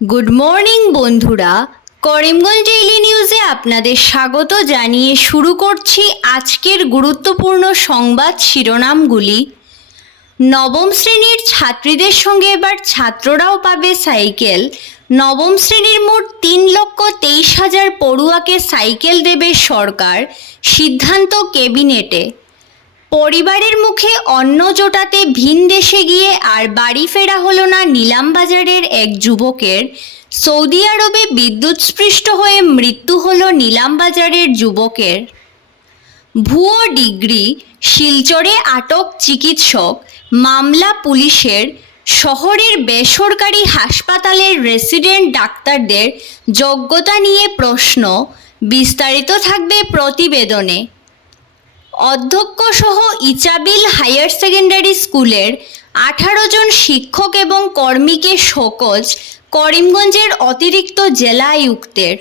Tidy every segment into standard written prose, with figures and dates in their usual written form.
Good morning বন্ধুরা, Karimganj daily নিউজে আপনাদের স্বাগত জানিয়ে শুরু করছি আজকের গুরুত্বপূর্ণ সংবাদ শিরোনামগুলি। নবম শ্রেণীর ছাত্রীদের সঙ্গে এবার ছাত্ররাও পাবে সাইকেল। নবম শ্রেণীর মোট 3,23,000 পড়ুয়াকে সাইকেল দেবে সরকার, সিদ্ধান্ত ক্যাবিনেটে। পরিবারের মুখে অন্ন জোটাতে ভিন দেশে গিয়ে আর বাড়ি ফেরা হলো না নিলামবাজারের এক যুবকের। সৌদি আরবে বিদ্যুৎস্পৃষ্ট হয়ে মৃত্যু হলো নিলামবাজারের যুবকের। ভুয়ো ডিগ্রি, শিলচরে আটক চিকিৎসক, মামলা পুলিশের। শহরের বেসরকারি হাসপাতালের রেসিডেন্ট ডাক্তারদের যোগ্যতা নিয়ে প্রশ্ন, বিস্তারিত থাকবে প্রতিবেদনে। অধ্যক্ষসহ ইচাবিল হায়ার সেকেন্ডারি স্কুলের 18 জন শিক্ষক এবং কর্মীকে শোকজ করিমগঞ্জের অতিরিক্ত জেলা আয়ুক্তের।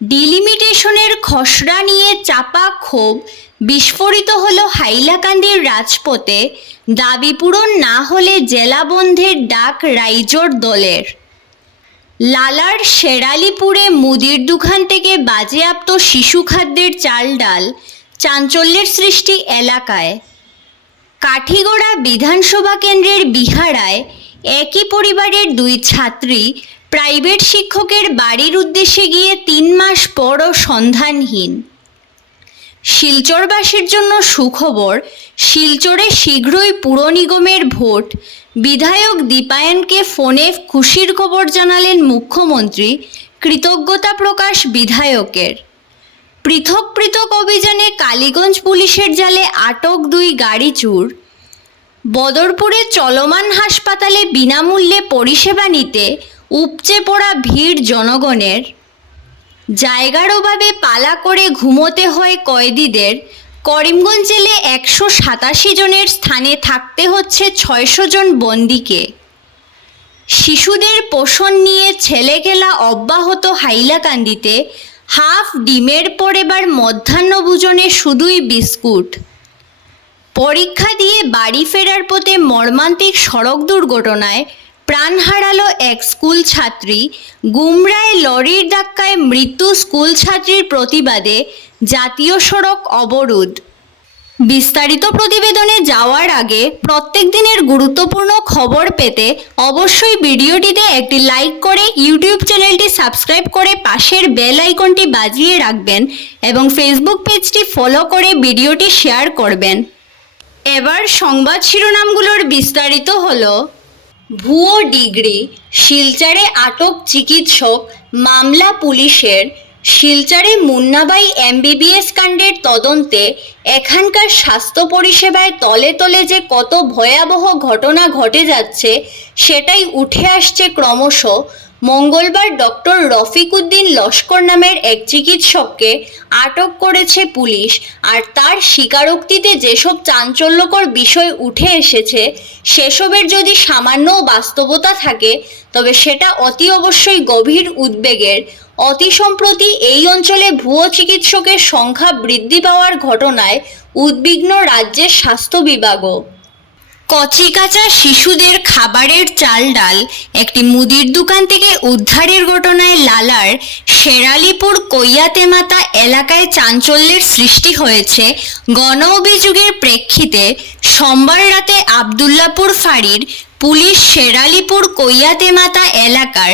ডিলিমিটেশনের খসড়া নিয়ে চাপা ক্ষোভ, বিস্ফোরিত হলো হাইলাকান্দির রাজপথে। দাবি পূরণ না হলে জেলা বন্ধের ডাক রাইজোর দলের। লালার শেরালিপুরে মুদির দোকান থেকে বাজেয়াপ্ত শিশু খাদ্যের চাল ডাল, চাঞ্চল্যের সৃষ্টি এলাকায়। কাঠিগড়া বিধানসভা কেন্দ্রের বিহারায় একই পরিবারের 2 ছাত্রী প্রাইভেট শিক্ষকের বাড়ির উদ্দেশ্যে গিয়ে 3 মাস পরও সন্ধানহীন। শিলচরবাসীর জন্য সুখবর, শিলচরে শীঘ্রই পুর নিগমের ভোট। বিধায়ক দীপায়নকে ফোনে খুশির খবর জানালেন মুখ্যমন্ত্রী, কৃতজ্ঞতা প্রকাশ বিধায়কের। পৃথক পৃথক অভিযানে কালীগঞ্জ পুলিশের জালে আটক 2 গাড়ি চোর। বদরপুরে চলমান হাসপাতালে বিনামূল্যে পরিষেবা নিতে উপচে পড়া ভিড় জনগণের। জায়গার অভাবে পালা করে ঘুমোতে হয় কয়েদিদের। করিমগঞ্জ জেলে 187 জনের স্থানে থাকতে হচ্ছে 600 জন বন্দীকে। শিশুদের পোষণ নিয়ে ছেলেখেলা অব্যাহত হাইলাকান্দিতে। হাফ ডিমের পর এবার মধ্যাহ্নভোজনে শুধুই বিস্কুট। পরীক্ষা দিয়ে বাড়ি ফেরার পথে মর্মান্তিক সড়ক দুর্ঘটনায় প্রাণ হারালো এক স্কুল ছাত্রী। গুমরায় লরির ধাক্কায় মৃত্যু স্কুল ছাত্রীর প্রতিবাদে জাতীয় সড়ক অবরোধ। বিস্তারিত প্রতিবেদনে যাওয়ার আগে প্রত্যেক দিনের গুরুত্বপূর্ণ খবর পেতে অবশ্যই ভিডিওটিতে একটি লাইক করে ইউটিউব চ্যানেলটি সাবস্ক্রাইব করে পাশের বেল আইকনটি বাজিয়ে রাখবেন এবং ফেসবুক পেজটি ফলো করে ভিডিওটি শেয়ার করবেন। এবার সংবাদ শিরোনামগুলোর বিস্তারিত হলো। ভুয়ো ডিগ্রি, শিলচরে আটক চিকিৎসক, মামলা পুলিশের। শিলচরে মুন্নাবাই MBBS কাণ্ডের তদন্তে এখানকার স্বাস্থ্য পরিষেবায় তলে তলে যে কত ভয়াবহ ঘটনা ঘটে যাচ্ছে সেটাই উঠে আসছে ক্রমশ। মঙ্গলবার ডক্টর রফিক উদ্দিন লস্কর নামের এক চিকিৎসককে আটক করেছে পুলিশ। আর তার স্বীকারোক্তিতে যেসব চাঞ্চল্যকর বিষয় উঠে এসেছে সেসবের যদি সামান্যও বাস্তবতা থাকে তবে সেটা অতি অবশ্যই গভীর উদ্বেগের। অতি সম্প্রতি এই অঞ্চলে ভুয়ো চিকিৎসকের সংখ্যা বৃদ্ধি পাওয়ার ঘটনায় উদ্বিগ্ন রাজ্যের স্বাস্থ্য বিভাগও। কচিকাঁচা শিশুদের খাবারের চাল ডাল একটি মুদির দোকান থেকে উদ্ধারের ঘটনায় লালার শেরালিপুর কৈয়াতেমাতা এলাকায় চাঞ্চল্যের সৃষ্টি হয়েছে। গণ অভিযোগের প্রেক্ষিতে সোমবার রাতে আবদুল্লাপুর ফাঁড়ির পুলিশ শেরালিপুর কৈয়াতেমাতা এলাকার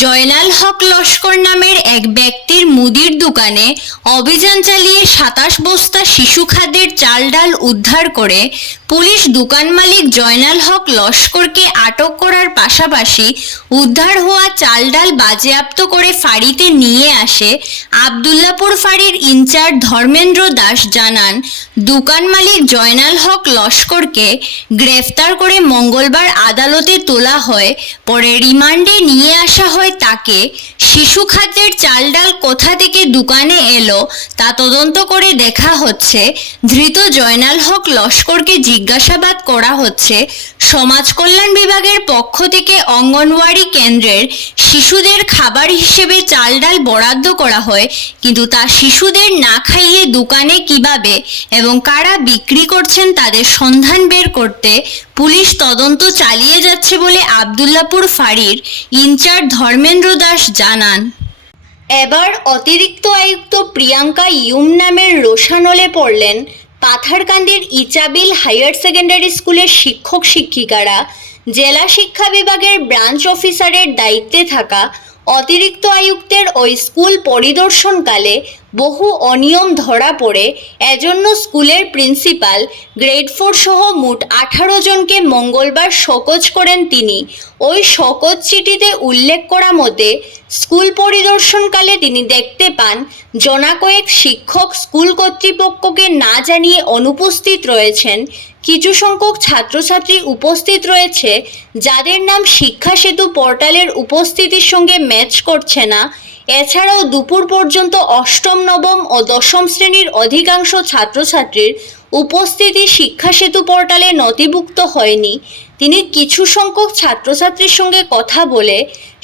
জয়নাল হক লস্কর নামের এক ব্যক্তির মুদির দোকানে অভিযান চালিয়ে 27 বস্তা শিশু খাদ্যের চাল ডাল উদ্ধার করে পুলিশ দোকান মালিক জয়নাল হক লস্করকে আটক করার পাশাপাশি উদ্ধার হওয়া চাল ডাল বাজেয়াপ্ত করে ফাঁড়িতে নিয়ে আসে। আবদুল্লাপুর ফাঁড়ির ইনচার্জ ধর্মেন্দ্র দাস জানান, দোকান মালিক জয়নাল হক লস্করকে গ্রেফতার করে মঙ্গলবার আদালতে তোলা হয়। পরে রিমান্ডে নিয়ে আসা হয় তাকে। শিশু খাদ্যের চাল ডাল কোথা থেকে দোকানে এলো তা তদন্ত করে দেখা হচ্ছে। ধৃত জয়নাল হক লস্করকে জিজ্ঞাসাবাদ করা হচ্ছে। সমাজ কল্যাণ বিভাগের পক্ষ থেকে অঙ্গনওয়াড়ি কেন্দ্রের শিশুদের খাবার হিসেবে চাল ডাল বরাদ্দ করা হয়, কিন্তু তা শিশুদের না খাইয়ে দোকানে কিভাবে এবং কারা বিক্রি করছেন তাদের সন্ধান বের করতে পুলিশ তদন্ত চালিয়ে যাচ্ছে বলে আবদুল্লাপুর ফাঁড়ির ইনচার্জ ধর্মেন্দ্র দাস জানান। এবার অতিরিক্ত আয়ুক্ত প্রিয়াঙ্কা ইউম নামের রোষানলে পড়লেন পাথারকান্দির ইচাবিল হায়ার সেকেন্ডারি স্কুলের শিক্ষক শিক্ষিকারা। জেলা শিক্ষা বিভাগের ব্রাঞ্চ অফিসারের দায়িত্বে থাকা অতিরিক্ত আয়ুক্তের ওই স্কুল পরিদর্শনকালে বহু অনিয়ম ধরা পড়ে এজন্য স্কুলের প্রিন্সিপাল গ্রেড 4 সহ মোট 18 জনকে মঙ্গলবার শোকজ করেন তিনি। ওই শোকজ চিঠিতে উল্লেখ করা মতে স্কুল পরিদর্শনকালে তিনি দেখতে পান জনাকয়েক শিক্ষক স্কুল কর্তৃপক্ষকে না জানিয়ে অনুপস্থিত রয়েছেন। কিছু সংখ্যক ছাত্রছাত্রী উপস্থিত রয়েছে যাদের নাম শিক্ষা সেতু পোর্টালের উপস্থিতির সঙ্গে ম্যাচ করছে না। এছাড়াও দুপুর পর্যন্ত অষ্টম, নবম ও দশম শ্রেণীর অধিকাংশ ছাত্রছাত্রীর উপস্থিতি শিক্ষা সেতু পোর্টালে নথিভুক্ত হয়নি। তিনি কিছু সংখ্যক ছাত্রছাত্রীর সঙ্গে কথা বলে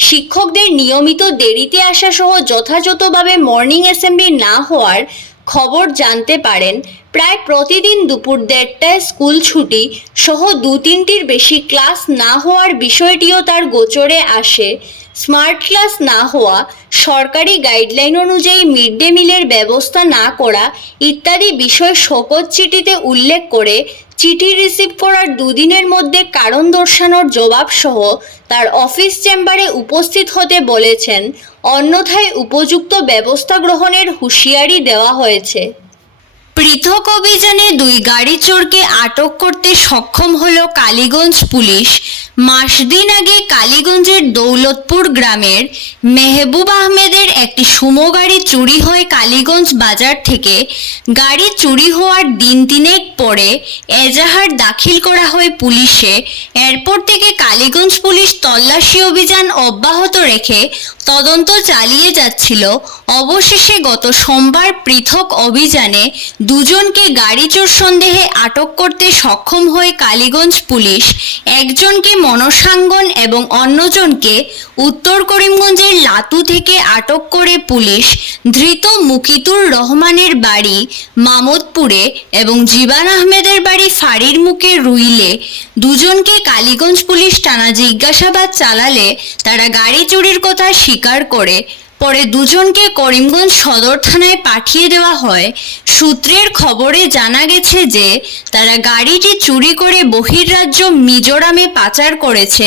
শিক্ষকদের নিয়মিত দেরিতে আসা সহ যথাযথভাবে মর্নিং অ্যাসেম্বলি না হওয়ার খবর জানতে পারেন। প্রায় প্রতিদিন দুপুর 1:30টায় স্কুল ছুটি সহ 2-3টির বেশি ক্লাস না হওয়ার বিষয়টিও তার গোচরে আসে। স্মার্ট ক্লাস না হওয়া, সরকারি গাইডলাইন অনুযায়ী মিড ডে মিলের ব্যবস্থা না করা ইত্যাদি বিষয় শোকজ চিঠিতে উল্লেখ করে চিঠি রিসিভ করার 2 দিনের মধ্যে কারণ দর্শানোর জবাব সহ তার অফিস চেম্বারে উপস্থিত হতে বলেছেন। অন্যথায় উপযুক্ত ব্যবস্থা গ্রহণের হুঁশিয়ারি দেওয়া হয়েছে। পৃথক অভিযানে 2 গাড়ি চোরকে আটক করতে সক্ষম হল কালীগঞ্জ পুলিশ। মাস দিন আগে কালীগঞ্জের দৌলতপুর গ্রামের মেহবুব আহমেদের একটি সুমো গাড়ি চুরি হয় কালীগঞ্জ বাজার থেকে। গাড়ি চুরি হওয়ার দিন 3 পরে এজাহার দাখিল করা হয় পুলিশে। এরপর থেকে কালীগঞ্জ পুলিশ তল্লাশি অভিযান অব্যাহত রেখে তদন্ত চালিয়ে যাচ্ছিল। অবশেষে গত সোমবার পৃথক অভিযানে 2 জনকে গাড়ি চোর সন্দেহে আটক করতে সক্ষম হয় কালীগঞ্জ পুলিশ। একজনকে মনসাঙ্গন এবং অন্যজনকে উত্তর করিমগঞ্জের লাতু থেকে আটক করে পুলিশ। ধৃত মুকিতুর রহমানের বাড়ি মামদপুরে এবং জীবান আহমেদের বাড়ি ফাঁড়ির মুখে রুইলে। 2 জনকে কালীগঞ্জ পুলিশ টানা জিজ্ঞাসাবাদ চালালে তারা গাড়ি চুরির কথা স্বীকার করে। পরে 2 জনকে করিমগঞ্জ সদর থানায় পাঠিয়ে দেওয়া হয়। সূত্রের খবরে জানা গেছে যে তারা গাড়িটি চুরি করে বহির্রাজ্য মিজোরামে পাচার করেছে।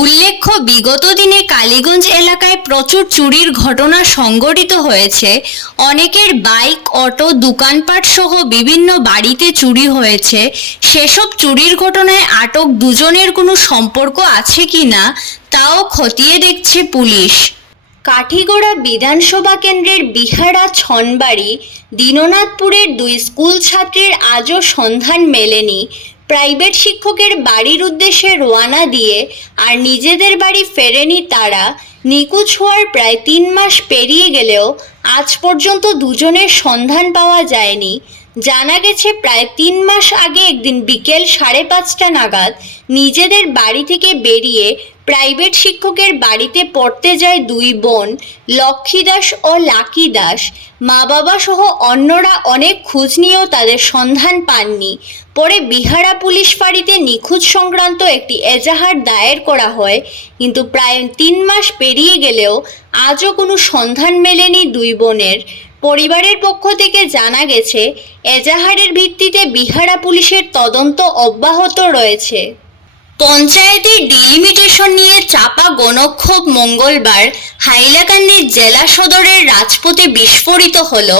উল্লেখ্য, বিগত দিনে কালীগঞ্জ এলাকায় প্রচুর চুরির ঘটনা সংঘটিত হয়েছে। অনেকের বাইক, অটো, দোকানপাট সহ বিভিন্ন বাড়িতে চুরি হয়েছে। সেসব চুরির ঘটনায় আটক 2 জনের কোনো সম্পর্ক আছে কিনা তাও খতিয়ে দেখছে পুলিশ। কাঠিগড়া বিধানসভা কেন্দ্রের বিহারা ছনবাড়ি দীননাথপুরের 2 স্কুল ছাত্রের আজও সন্ধান মেলেনি। প্রাইভেট শিক্ষকের বাড়ির উদ্দেশ্যে রওনা দিয়ে আর নিজেদের বাড়ি ফেরেনি তারা। নিখোঁজ হওয়ার প্রায় 3 মাস পেরিয়ে গেলেও আজ পর্যন্ত 2 জনের সন্ধান পাওয়া যায়নি। জানা গেছে প্রায় 3 মাস আগে একদিন বিকেল 5:30টা নাগাদ নিজেদের বাড়ি থেকে বেরিয়ে প্রাইভেট শিক্ষকের বাড়িতে পড়তে যায় 2 বোন, লক্ষ্মী দাস ও লাকি দাস। মা বাবা সহ অন্যরা অনেক খোঁজ নিয়েও তাদের সন্ধান পাননি। পরে বিহারা পুলিশ ফাঁড়িতে নিখোঁজ সংক্রান্ত একটি এজাহার দায়ের করা হয়, কিন্তু প্রায় 3 মাস পেরিয়ে গেলেও আজও কোনো সন্ধান মেলেনি 2 বোনের। পরিবারের পক্ষ থেকে জানা গেছে এজাহারের ভিত্তিতে বিহারা পুলিশের তদন্ত অব্যাহত রয়েছে। পঞ্চায়েতের ডিলিমিটেশন নিয়ে চাপা গণক্ষোভ মঙ্গলবার হাইলাকান্দি জেলা সদরের রাজপথে বিস্ফোরিত হলো।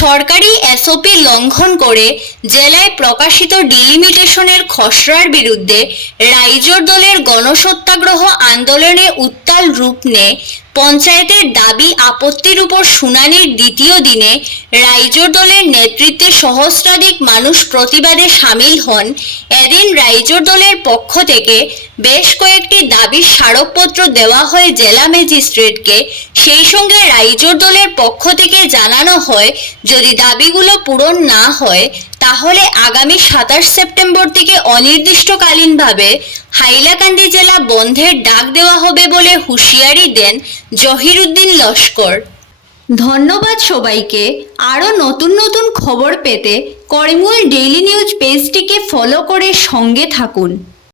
সরকারি এসওপি লঙ্ঘন করে জেলায় প্রকাশিত ডিলিমিটেশনের খসড়ার বিরুদ্ধে রাইজোর দলের গণসত্যাগ্রহ আন্দোলনে উত্তাল রূপ নেয়। পঞ্চায়েতের দাবি আপত্তির উপর শুনানির 2য় দিনে রাইজোর দলের নেতৃত্বে সহস্রাধিক মানুষ প্রতিবাদে সামিল হন। এদিন রাইজোর দলের পক্ষ থেকে বেশ কয়েকটি দাবির স্মারকপত্র দেওয়া হয় জেলা ম্যাজিস্ট্রেটকে। সেই সঙ্গে রাইজোর দলের পক্ষ থেকে জানানো হয় যদি দাবিগুলো পূরণ না হয় তাহলে আগামী 27 সেপ্টেম্বর থেকে অনির্দিষ্টকালীনভাবে হাইলাকান্দি জেলা বন্ধের ডাক দেওয়া হবে বলে হুঁশিয়ারি দেন জহিরুদ্দিন লস্কর। ধন্যবাদ সবাইকে। আরও নতুন নতুন খবর পেতে করিমগঞ্জ ডেইলি নিউজ পেজটিকে ফলো করে সঙ্গে থাকুন।